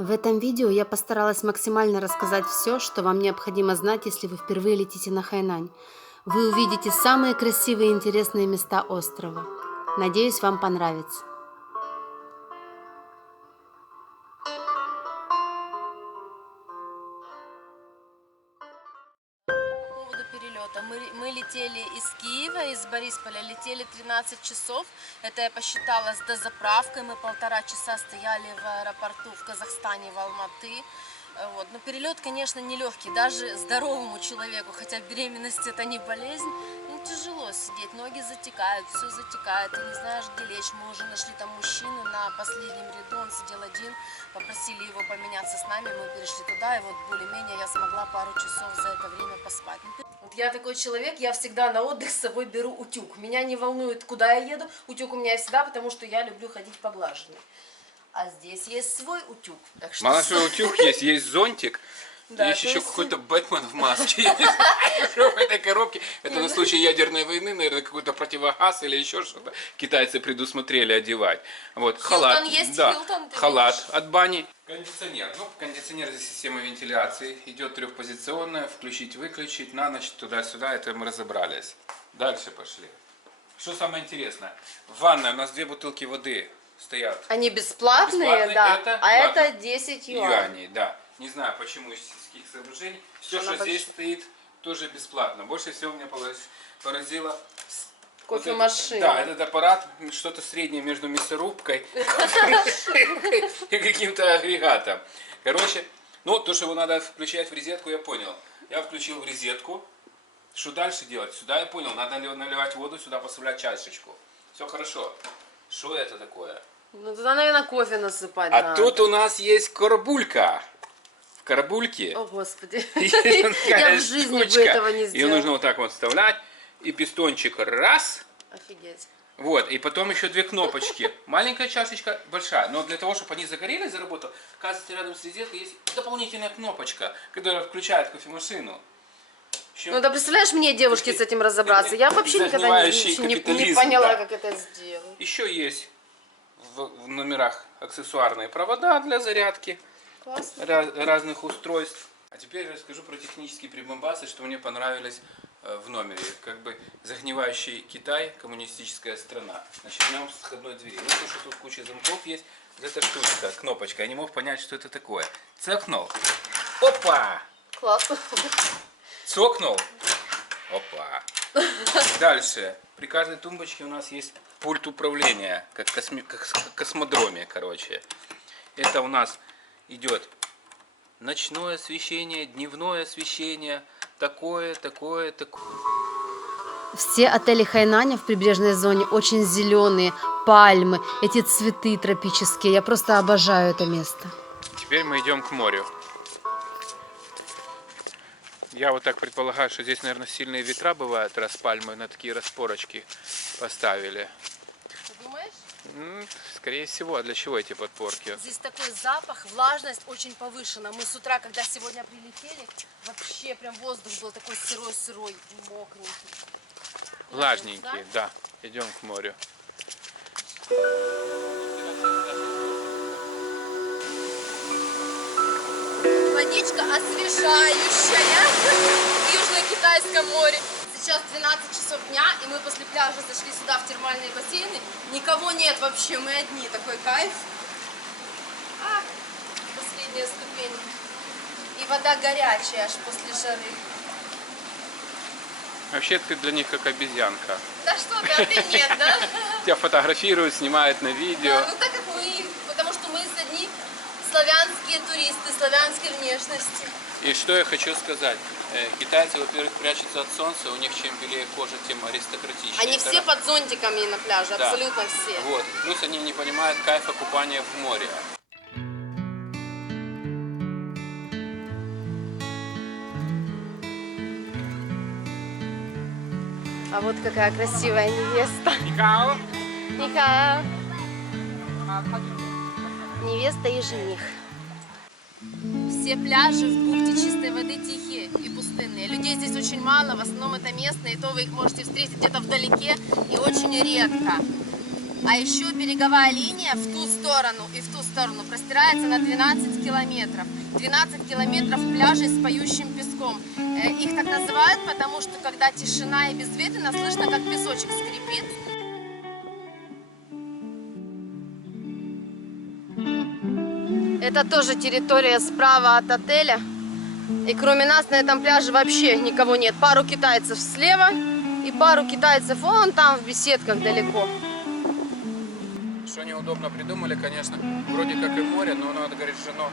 В этом видео я постаралась максимально рассказать все, что вам необходимо знать, если вы впервые летите на Хайнань. Вы увидите самые красивые и интересные места острова. Надеюсь, вам понравится. По поводу перелета. Мы летели из Киева, из Борисполя, летели 13 часов. Это я посчитала с дозаправкой. Мы 1,5 часа стояли в аэропорту в Казахстане, в Алматы. Вот. Но перелет, конечно, нелегкий, даже здоровому человеку, хотя беременность это не болезнь, тяжело сидеть, ноги затекают, все затекает, ты не знаешь, где лечь. Мы уже нашли там мужчину на последнем ряду, он сидел один, попросили его поменяться с нами, мы перешли туда, и вот более-менее я смогла пару часов за это время поспать. Вот я такой человек, я всегда на отдых с собой беру утюг, меня не волнует, куда я еду, утюг у меня всегда, потому что я люблю ходить поглаженный. А здесь есть свой утюг. Так что... Мало что утюг есть зонтик. Да, есть еще какой-то Бэтмен в маске. В этой коробке. Это на случай ядерной войны, наверное, какой-то противогаз или еще что-то. Китайцы предусмотрели одевать. Вот, халат. Есть, да, Хилтон, халат от бани. Кондиционер. Ну, кондиционер здесь система вентиляции. Идет трехпозиционная. Включить-выключить. На ночь туда-сюда. Это мы разобрались. Дальше пошли. Что самое интересное? В ванной у нас 2 бутылки воды стоят. Они бесплатные, да, это 10 юаней, да. Не знаю, почему, из каких соображений. Все, что здесь стоит, тоже бесплатно. Больше всего меня поразило... Кофемашина. Да, этот аппарат что-то среднее между мясорубкой и каким-то агрегатом. Короче, ну, то, что его надо включать в розетку, я понял. Я включил в розетку. Что дальше делать? Сюда я понял, надо наливать воду, сюда поставлять чашечку. Все хорошо. Что это такое? Ну, туда, наверное, кофе насыпать А надо. тут у нас есть карбулька. В карбульке. О, Господи. Есть Я в жизни бы штучка. этого не Ее сделала. нужно вот так вот вставлять. И пистончик раз. Офигеть. Вот. И потом еще 2 кнопочки. Маленькая чашечка, большая. Но для того, чтобы они загорелись, заработал, оказывается, рядом с розеткой есть дополнительная кнопочка, которая включает кофемашину. Еще... Ну, да представляешь, мне, девушке, с этим разобраться. Я вообще никогда не поняла, как это сделать. Еще есть в номерах аксессуарные провода для зарядки. Классно. Разных устройств. А теперь расскажу про технические прибамбасы, что мне понравились в номере. Как бы загнивающий Китай, коммунистическая страна. Начнем с входной двери. Ну, то, что тут куча замков есть, вот эта штучка, кнопочка. Я не мог понять, что это такое. Цокнул. Опа! Классно. Цокнул. Опа. Дальше. При каждой тумбочке у нас есть пульт управления, как в космодроме, короче. Это у нас идет ночное освещение, дневное освещение, такое. Все отели Хайнаня в прибрежной зоне очень зеленые, пальмы, эти цветы тропические. Я просто обожаю это место. Теперь мы идем к морю. Я вот так предполагаю, что здесь, наверное, сильные ветра бывают, раз пальмы на такие распорочки поставили. Ты думаешь? Скорее всего, а для чего эти подпорки? Здесь такой запах, влажность очень повышена. Мы с утра, когда сегодня прилетели, вообще прям воздух был такой сырой, мокренький. Влажненькие, да. Идем к морю. Водичка освежающая в Южно-Китайском море. Сейчас 12 часов дня, и мы после пляжа зашли сюда в термальные бассейны. Никого нет вообще, мы одни. Такой кайф. Последняя ступень. И вода горячая аж после жары. Вообще ты для них как обезьянка. Да что ты, а ты нет, да? Тебя фотографируют, снимают на видео. Да, ну так как мы, потому что мы одни славянские туристы, славянской внешности. И что я хочу сказать. Китайцы, во-первых, прячутся от солнца, у них чем белее кожа, тем аристократичнее. Они все под зонтиками на пляже, да. абсолютно все. Вот. Плюс они не понимают кайфа купания в море. А вот какая красивая невеста. Никао. Никао. Невеста и жених. Все пляжи в бухте чистой воды тихие и пустынные. Людей здесь очень мало, в основном это местные, и то вы их можете встретить где-то вдалеке и очень редко. А еще береговая линия в ту сторону и в ту сторону простирается на 12 километров. 12 километров пляжей с поющим песком. Их так называют, потому что когда тишина и безветренно, слышно, как песочек скрипит. Это тоже территория справа от отеля. И кроме нас на этом пляже вообще никого нет. Пару китайцев слева и пару китайцев вон там в беседках далеко. Что неудобно придумали, конечно, вроде как и море, но надо, говорит, жено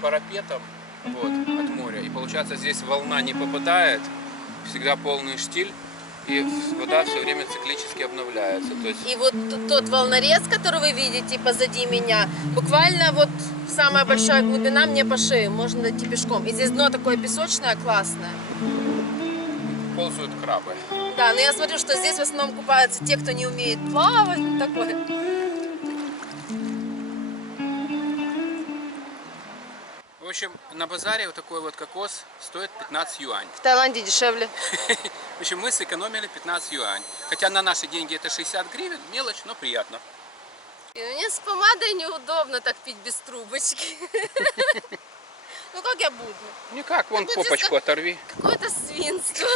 парапетом вот, от моря. И получается, здесь волна не попадает, всегда полный штиль, и вода все время циклически обновляется. То есть... И вот тот волнорез, который вы видите позади меня, буквально вот самая большая глубина мне по шее, можно дойти пешком. И здесь дно такое песочное, классное. Ползают крабы. Да, но я смотрю, что здесь в основном купаются те, кто не умеет плавать, такое. В общем, на базаре вот такой вот кокос стоит 15 юань. В Таиланде дешевле. В общем, мы сэкономили 15 юань. Хотя на наши деньги это 60 гривен, мелочь, но приятно. И мне с помадой неудобно так пить без трубочки. Ну как я буду? Никак, вон Вот попочку здесь оторви. Какое-то свинство.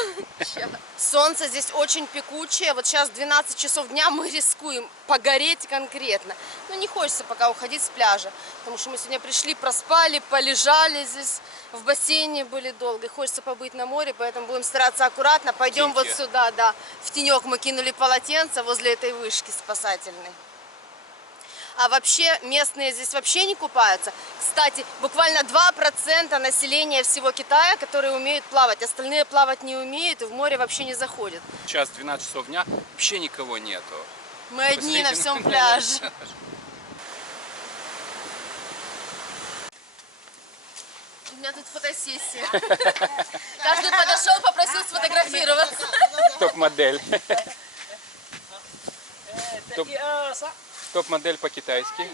Солнце здесь очень пекучее. Вот сейчас 12 часов дня, мы рискуем погореть конкретно. Но не хочется пока уходить с пляжа. Потому что мы сегодня пришли, проспали, полежали здесь. В бассейне были долго. И хочется побыть на море, поэтому будем стараться аккуратно. Пойдем вот сюда, да. В тенек мы кинули полотенце возле этой вышки спасательной. А вообще местные здесь вообще не купаются. Кстати, буквально 2% населения всего Китая, которые умеют плавать. Остальные плавать не умеют и в море вообще не заходят. Сейчас 12 часов дня, вообще никого нету. Мы одни на Посмотрите, всем пляже. У меня тут фотосессия. Каждый подошел, попросил сфотографироваться. Топ-модель. Топ-модель по-китайски.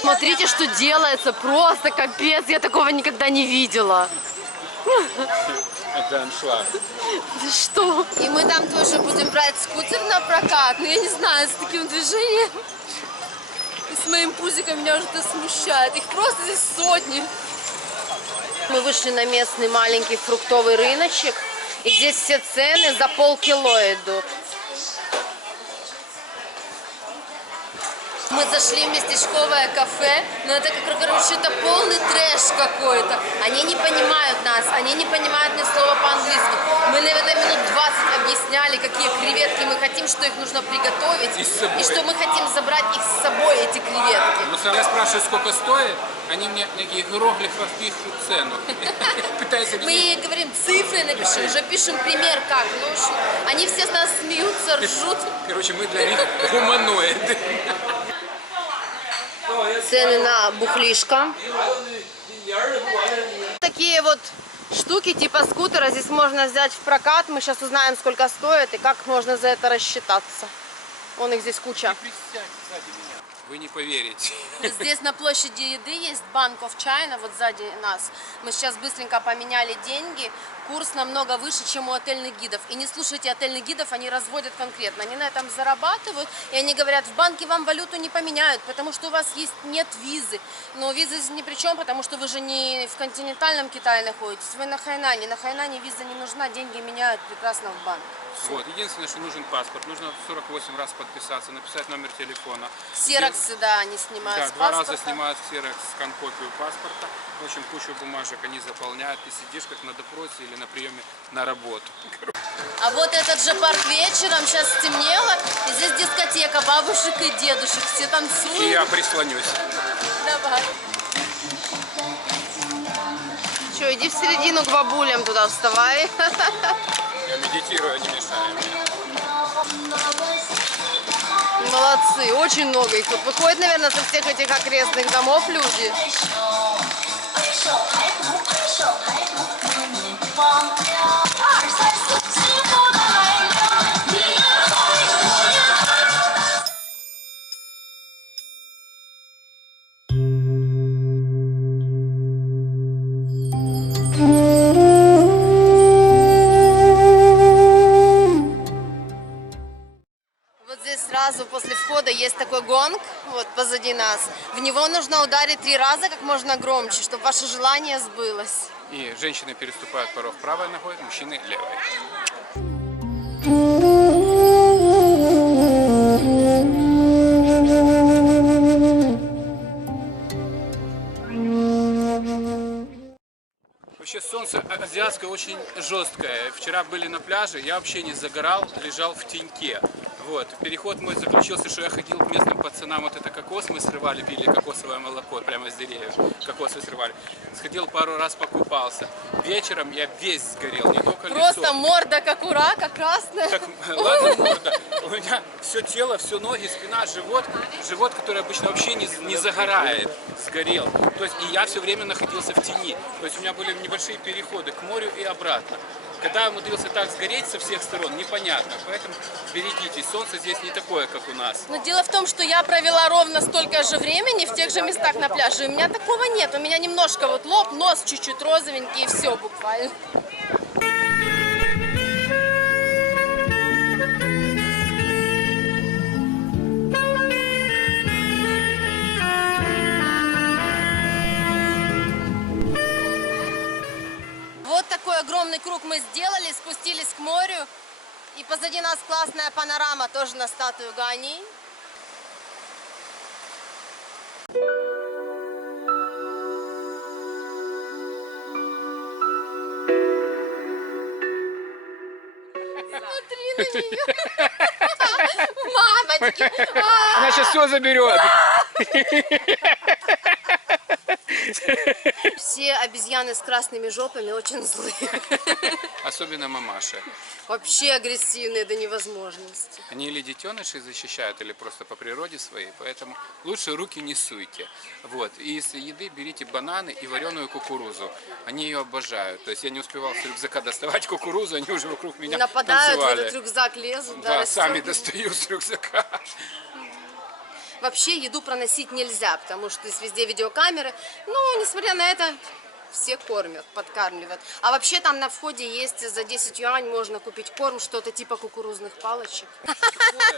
Смотрите, что делается. Просто капец. Я такого никогда не видела. Это аншлаг. Что? И мы там тоже будем брать скутер на прокат. Но я не знаю, с таким движением и с моим пузиком меня уже это смущает. Их просто здесь сотни. Мы вышли на местный маленький фруктовый рыночек. И здесь все цены за полкило идут. Мы зашли в местечковое кафе, но это, короче, это полный трэш какой-то. Они не понимают нас, они не понимают ни слова по-английски. Мы, наверное, минут 20 объясняли, какие креветки мы хотим, что их нужно приготовить. И что мы хотим забрать их с собой, эти креветки. Ну, я спрашиваю, сколько стоит, они мне такие иероглифов пишут цену. Мы ей говорим, цифры напиши, уже пишем пример как. Ну, они все с нас смеются, ржут. Короче, мы для них гуманоиды. Цены на бухлишко. Такие вот штуки типа скутера здесь можно взять в прокат. Мы сейчас узнаем, сколько стоит и как можно за это рассчитаться. Вон их здесь куча. Вы не поверите. Здесь на площади еды есть Bank of China, вот сзади нас. Мы сейчас быстренько поменяли деньги. Курс намного выше, чем у отельных гидов. И не слушайте отельных гидов, они разводят конкретно. Они на этом зарабатывают, и они говорят, в банке вам валюту не поменяют, потому что у вас нет визы. Но визы здесь ни при чем, потому что вы же не в континентальном Китае находитесь, вы на Хайнане. На Хайнане виза не нужна, деньги меняют прекрасно в банк. Вот, единственное, что нужен паспорт. Нужно 48 раз подписаться, написать номер телефона. Ксероксы, да, они снимают Да, с 2 паспорта. раза снимают ксерокс, скан-копию паспорта. В общем, кучу бумажек они заполняют. Ты сидишь как на допросе или на приеме на работу. А вот этот же парк вечером, сейчас стемнело, и здесь дискотека бабушек и дедушек, все танцуют. И я прислонюсь. Давай. Че, иди в середину к бабулям туда вставай. Я медитирую, не мешаю мне. Молодцы, очень много их тут выходит, наверное, со всех этих окрестных домов люди. Вот здесь сразу такой гонг, вот позади нас. В него нужно ударить 3 раза как можно громче, чтобы ваше желание сбылось. И женщины переступают порог правой ногой, мужчины левой. Вообще солнце азиатское очень жесткое. Вчера были на пляже, я вообще не загорал, лежал в теньке. Вот. Переход мой заключился, что я ходил к местным пацанам, вот это кокос мы срывали, пили кокосовое молоко прямо с деревьев, кокосы срывали. Сходил пару раз покупался. Вечером я весь сгорел, не только лицо. Просто морда как у рака, красная. Так, ладно, морда. У меня все тело, все ноги, спина, живот, который обычно вообще не загорает, сгорел. То есть и я все время находился в тени. То есть у меня были небольшие переходы к морю и обратно. Когда я умудрился так сгореть со всех сторон, непонятно. Поэтому берегитесь, солнце здесь не такое, как у нас. Но дело в том, что я провела ровно столько же времени в тех же местах на пляже. И у меня такого нет. У меня немножко вот лоб, нос чуть-чуть розовенький и все буквально. Вот такой огромный круг мы сделали, спустились к морю. И позади нас классная панорама тоже на статую Ганьи. Смотри на нее. Мамочки. Она сейчас все заберет. Все обезьяны с красными жопами очень злые. Особенно мамаши. Вообще агрессивные до невозможности. Они или детенышей защищают, или просто по природе своей, поэтому лучше руки не суйте. Вот. И из еды берите бананы и вареную кукурузу. Они ее обожают. То есть я не успевал с рюкзака доставать кукурузу, они уже вокруг меня Нападают, в танцевали. этот рюкзак лезут. Да, сами расстегивают. достаю с рюкзака. Вообще еду проносить нельзя, потому что здесь везде видеокамеры. Но, несмотря на это, все кормят, подкармливают. А вообще там на входе есть за 10 юань можно купить корм, что-то типа кукурузных палочек. Ой,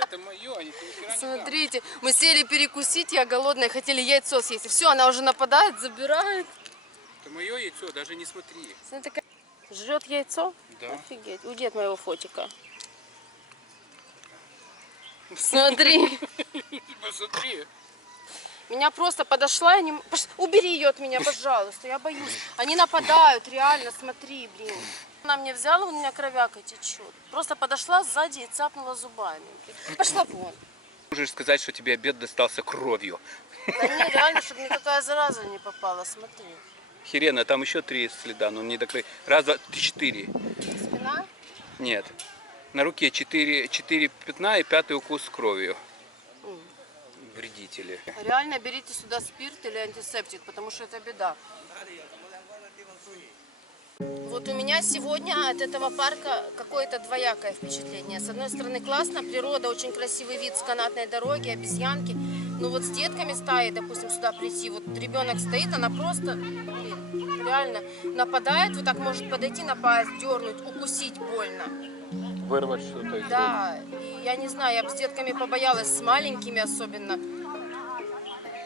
это мое, они ни хера не дам. Смотрите, мы сели перекусить, я голодная, хотели яйцо съесть. И все, она уже нападает, забирает. Это мое яйцо, даже не смотри. Она такая, жрет яйцо? Да. Офигеть, уйди от моего фотика. Смотри. Посмотри. Меня просто подошла, и не... убери ее от меня, пожалуйста, я боюсь. Они нападают, реально, смотри, блин. Она мне взяла, у меня кровяка течет. Просто подошла сзади и цапнула зубами. Пошла вон. Можешь сказать, что тебе обед достался кровью. Да не, реально, чтобы никакая зараза не попала, смотри. Херена, там еще 3 следа, но не докрыть. Раз, два, 4. Спина? Нет. На руке 4 пятна и 5-й укус с кровью. Вредители. Реально берите сюда спирт или антисептик, потому что это беда. Вот у меня сегодня от этого парка какое-то двоякое впечатление. С одной стороны классно, природа, очень красивый вид с канатной дороги, обезьянки. Но вот с детками стаи, допустим, сюда прийти, вот ребенок стоит, она просто, блин, реально нападает, вот так может подойти, напасть, дернуть, укусить больно. Вырвать что-то. Да, и я не знаю, я бы с детками побоялась, с маленькими особенно.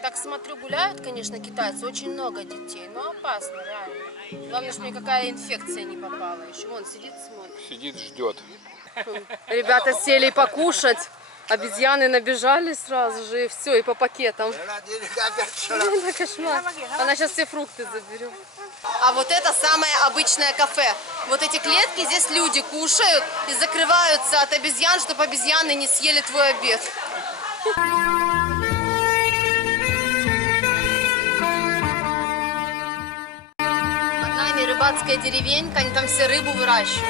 Так смотрю, гуляют, конечно, китайцы, очень много детей, но опасно, реально. Главное, чтобы никакая инфекция не попала. Еще вон сидит, смотрит. Сидит, ждет. Ребята сели покушать, обезьяны набежали сразу же, и все, и по пакетам. Это кошмар. Она сейчас все фрукты заберет. А вот это самое обычное кафе. Вот эти клетки, здесь люди кушают и закрываются от обезьян, чтобы обезьяны не съели твой обед. Под нами рыбацкая деревенька, они там все рыбу выращивают.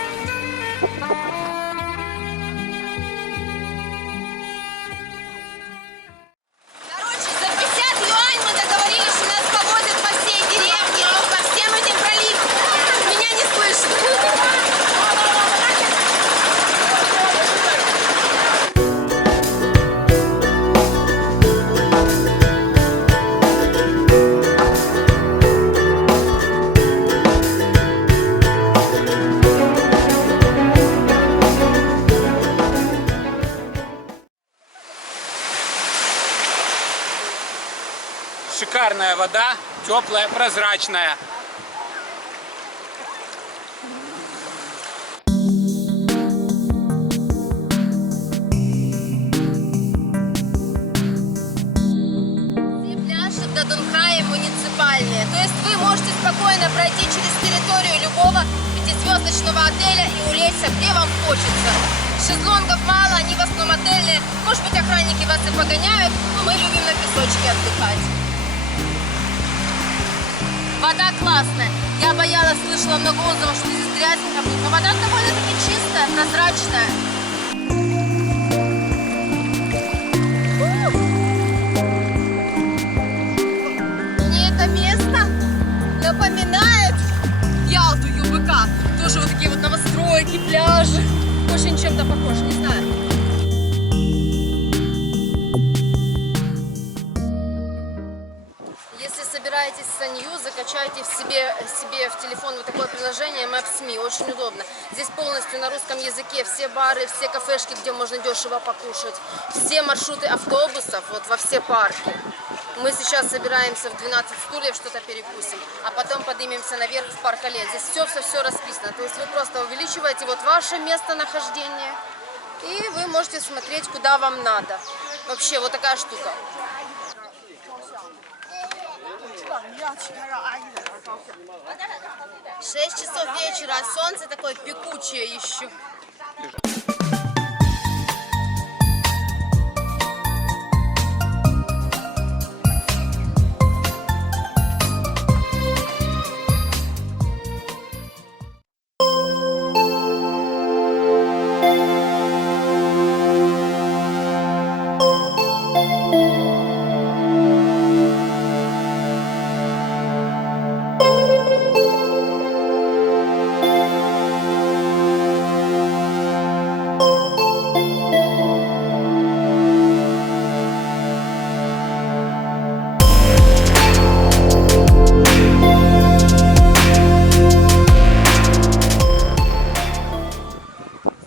Короче, за 50 юань мы договорились, что нас повозят по всей деревне, ну, по всем этим проливам. Меня не слышно. шикарная вода, теплая, прозрачная. Пляжи Додунхаи муниципальные. То есть вы можете спокойно пройти через территорию любого пятизвездочного отеля и улечься, где вам хочется. Шезлонгов мало, они в основном отельные. Может быть, охранники вас и погоняют, но мы любим на песочке отдыхать. Вода классная. Я боялась, слышала много отзывов, что здесь грязненько будет, но вода довольно-таки чистая, прозрачная. Мне это место напоминает Ялту, ЮБК. Тоже вот такие вот новостройки, пляжи. Очень чем-то похож, не знаю. Если собираетесь в Санью, закачайте себе в телефон вот такое приложение Maps.me, очень удобно. Здесь полностью на русском языке все бары, все кафешки, где можно дешево покушать, все маршруты автобусов, вот во все парки. Мы сейчас собираемся в 12 стульев, что-то перекусим, а потом поднимемся наверх в парк Олет. Здесь все расписано, то есть вы просто увеличиваете вот ваше местонахождение, и вы можете смотреть, куда вам надо. Вообще, вот такая штука. 6 часов вечера, а солнце такое пекучее еще.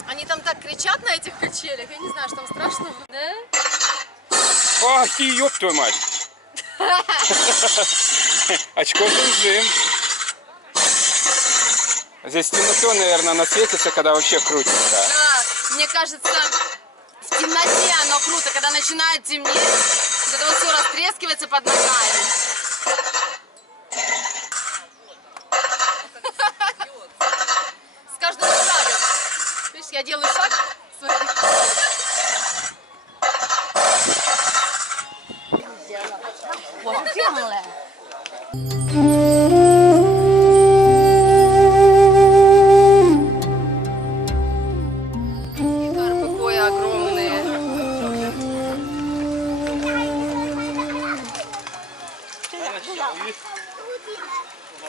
Они там так кричат на этих качелях, я не знаю, что там страшно. Да? Ах ты, ёб твою мать! Очко бензин. Здесь темнота, наверное, она светится, когда вообще крутится. Да, мне кажется, в темноте оно круто, когда начинает темнеть, вот это вот все растрескивается под ногами. С каждым шагом. Видишь, я делаю шаг. Смотри. И карпы огромные.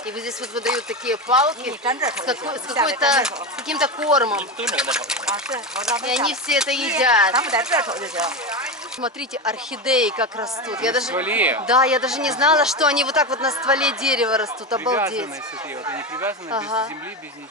И вот здесь вот выдают такие палки с каким-то кормом. И они все это едят. Смотрите, орхидеи как растут. Я даже, да, я даже не знала, что они вот так вот на стволе дерева растут. Обалдеть. Привязанные, смотри, вот они привязаны без земли, без ничего.